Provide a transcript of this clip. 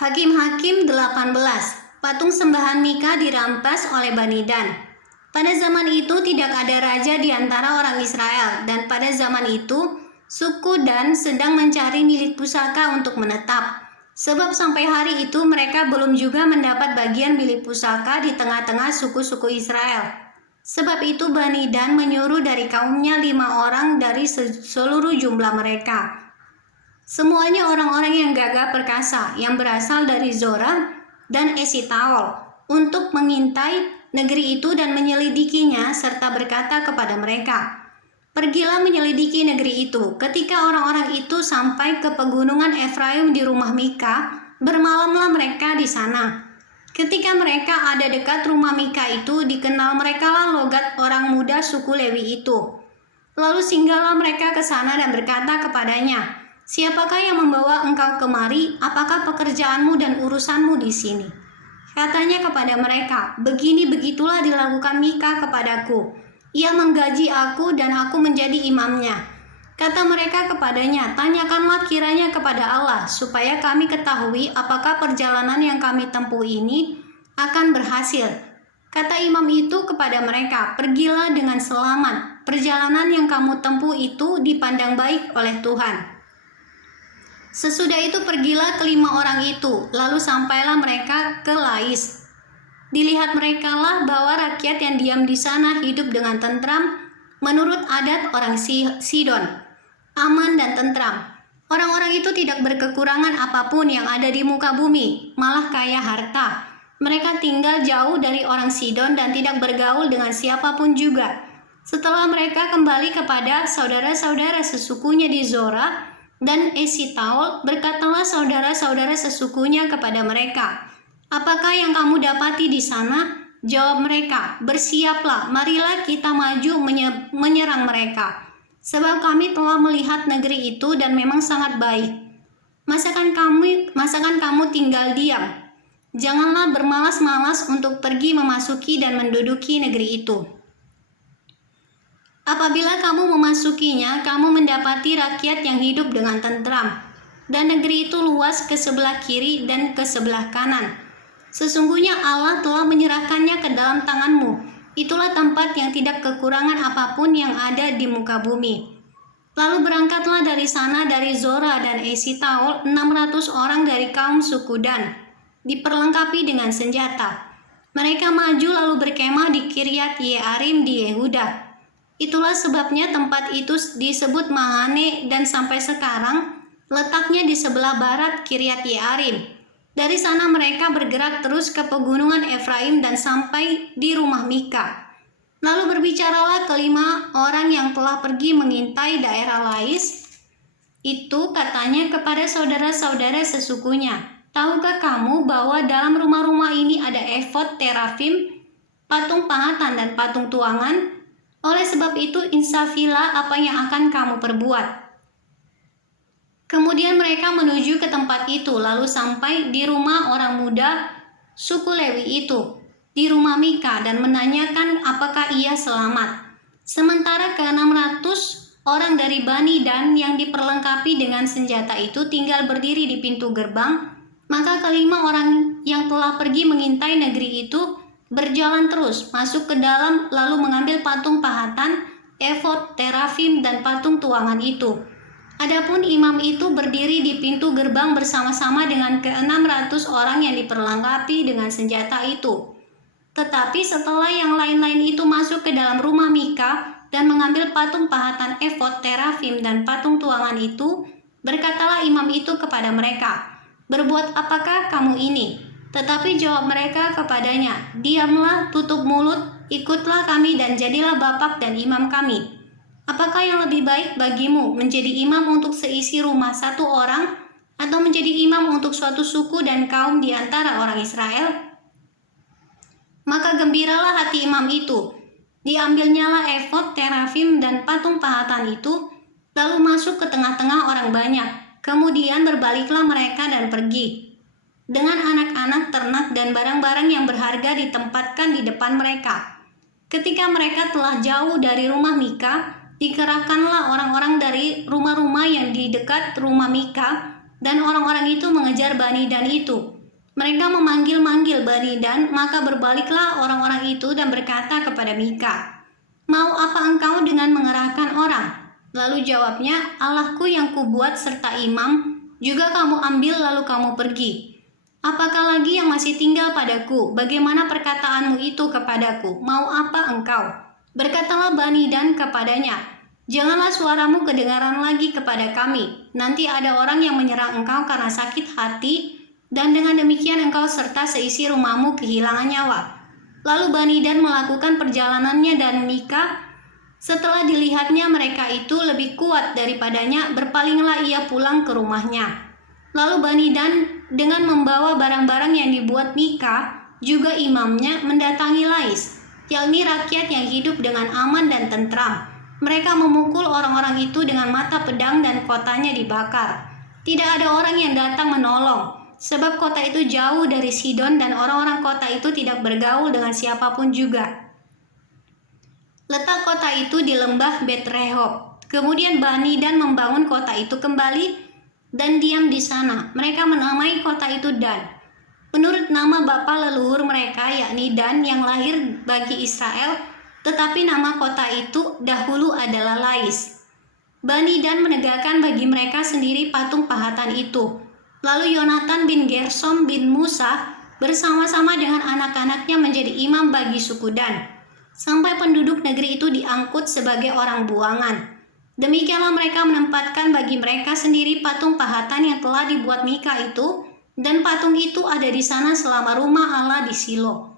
Hakim-Hakim 18. Patung sembahan Mika dirampas oleh Bani Dan. Pada zaman itu tidak ada raja di antara orang Israel, dan pada zaman itu suku Dan sedang mencari milik pusaka untuk menetap. Sebab sampai hari itu mereka belum juga mendapat bagian milik pusaka di tengah-tengah suku-suku Israel. Sebab itu Bani Dan menyuruh dari kaumnya 5 orang dari seluruh jumlah mereka. Semuanya orang-orang yang gagah perkasa yang berasal dari Zora dan Esitaol untuk mengintai negeri itu dan menyelidikinya serta berkata kepada mereka, "Pergilah menyelidiki negeri itu." Ketika orang-orang itu sampai ke pegunungan Efraim di rumah Mika, bermalamlah mereka di sana. Ketika mereka ada dekat rumah Mika itu, dikenal merekalah logat orang muda suku Lewi itu. Lalu singgahlah mereka ke sana dan berkata kepadanya, "Siapakah yang membawa engkau kemari? Apakah pekerjaanmu dan urusanmu di sini?" Katanya kepada mereka, "Begini-begitulah dilakukan Mika kepadaku. Ia menggaji aku dan aku menjadi imamnya." Kata mereka kepadanya, "Tanyakanlah kiranya kepada Allah, supaya kami ketahui apakah perjalanan yang kami tempuh ini akan berhasil." Kata imam itu kepada mereka, "Pergilah dengan selamat. Perjalanan yang kamu tempuh itu dipandang baik oleh Tuhan." Sesudah itu pergilah kelima orang itu, lalu sampailah mereka ke Lais. Dilihat merekalah bahwa rakyat yang diam di sana hidup dengan tentram menurut adat orang Sidon, aman dan tentram. Orang-orang itu tidak berkekurangan apapun yang ada di muka bumi, malah kaya harta. Mereka tinggal jauh dari orang Sidon dan tidak bergaul dengan siapapun juga. Setelah mereka kembali kepada saudara-saudara sesukunya di Zora dan Esitaol, berkatalah saudara-saudara sesukunya kepada mereka, "Apakah yang kamu dapati di sana?" Jawab mereka, "Bersiaplah, marilah kita maju menyerang mereka. Sebab kami telah melihat negeri itu dan memang sangat baik. Masakan kamu tinggal diam. Janganlah bermalas-malas untuk pergi memasuki dan menduduki negeri itu. Apabila kamu memasukinya, kamu mendapati rakyat yang hidup dengan tentram, dan negeri itu luas ke sebelah kiri dan ke sebelah kanan. Sesungguhnya Allah telah menyerahkannya ke dalam tanganmu. Itulah tempat yang tidak kekurangan apapun yang ada di muka bumi." Lalu berangkatlah dari sana dari Zora dan Esitaol 600 orang dari kaum suku Dan, diperlengkapi dengan senjata. Mereka maju lalu berkemah di Kiryat Yearim di Yehuda. Itulah sebabnya tempat itu disebut Mahane dan sampai sekarang letaknya di sebelah barat Kiryat Yearim. Dari sana mereka bergerak terus ke pegunungan Efraim dan sampai di rumah Mika. Lalu berbicaralah kelima orang yang telah pergi mengintai daerah Lais itu, katanya kepada saudara-saudara sesukunya, "Tahukah kamu bahwa dalam rumah-rumah ini ada efod, terafim, patung pahatan dan patung tuangan? Oleh sebab itu insafilah apa yang akan kamu perbuat." Kemudian mereka menuju ke tempat itu, lalu sampai di rumah orang muda suku Lewi itu, di rumah Mika, dan menanyakan apakah ia selamat. Sementara ke-600 orang dari Bani Dan yang diperlengkapi dengan senjata itu tinggal berdiri di pintu gerbang, maka kelima orang yang telah pergi mengintai negeri itu berjalan terus masuk ke dalam lalu mengambil patung pahatan, efod, terafim, dan patung tuangan itu. Adapun imam itu berdiri di pintu gerbang bersama-sama dengan ke-600 orang yang diperlengkapi dengan senjata itu. Tetapi setelah yang lain-lain itu masuk ke dalam rumah Mika dan mengambil patung pahatan, efod, terafim, dan patung tuangan itu, berkatalah imam itu kepada mereka, "Berbuat apakah kamu ini?" Tetapi jawab mereka kepadanya, "Diamlah, tutup mulut, ikutlah kami dan jadilah bapak dan imam kami. Apakah yang lebih baik bagimu, menjadi imam untuk seisi rumah satu orang, atau menjadi imam untuk suatu suku dan kaum di antara orang Israel?" Maka gembiralah hati imam itu. Diambilnyalah efod, terafim, dan patung pahatan itu, lalu masuk ke tengah-tengah orang banyak. Kemudian berbaliklah mereka dan pergi. Dengan anak-anak, ternak, dan barang-barang yang berharga ditempatkan di depan mereka. Ketika mereka telah jauh dari rumah Mika, dikerahkanlah orang-orang dari rumah-rumah yang di dekat rumah Mika dan orang-orang itu mengejar Bani Dan itu. Mereka memanggil-manggil Bani Dan, maka berbaliklah orang-orang itu dan berkata kepada Mika, "Mau apa engkau dengan mengerahkan orang?" Lalu jawabnya, "Allahku yang kubuat serta imam, juga kamu ambil lalu kamu pergi. Apakah lagi yang masih tinggal padaku? Bagaimana perkataanmu itu kepadaku? Mau apa engkau?" Berkatalah Bani Dan kepadanya, "Janganlah suaramu kedengaran lagi kepada kami. Nanti ada orang yang menyerang engkau karena sakit hati, dan dengan demikian engkau serta seisi rumahmu kehilangan nyawa." Lalu Bani Dan melakukan perjalanannya dan Mika, setelah dilihatnya mereka itu lebih kuat daripadanya, berpalinglah ia pulang ke rumahnya. Lalu Bani Dan dengan membawa barang-barang yang dibuat Mika, juga imamnya, mendatangi Lais, yakni rakyat yang hidup dengan aman dan tentram. Mereka memukul orang-orang itu dengan mata pedang dan kotanya dibakar. Tidak ada orang yang datang menolong, sebab kota itu jauh dari Sidon dan orang-orang kota itu tidak bergaul dengan siapapun juga. Letak kota itu di lembah Bet Rehob. Kemudian Bani Dan membangun kota itu kembali dan diam di sana. Mereka menamai kota itu Dan, menurut nama bapa leluhur mereka, yakni Dan yang lahir bagi Israel, tetapi nama kota itu dahulu adalah Lais. Bani Dan menegakkan bagi mereka sendiri patung pahatan itu. Lalu Yonatan bin Gersom bin Musa bersama-sama dengan anak-anaknya menjadi imam bagi suku Dan, sampai penduduk negeri itu diangkut sebagai orang buangan. Demikianlah mereka menempatkan bagi mereka sendiri patung pahatan yang telah dibuat Mika itu, dan patung itu ada di sana selama rumah Allah di Silo.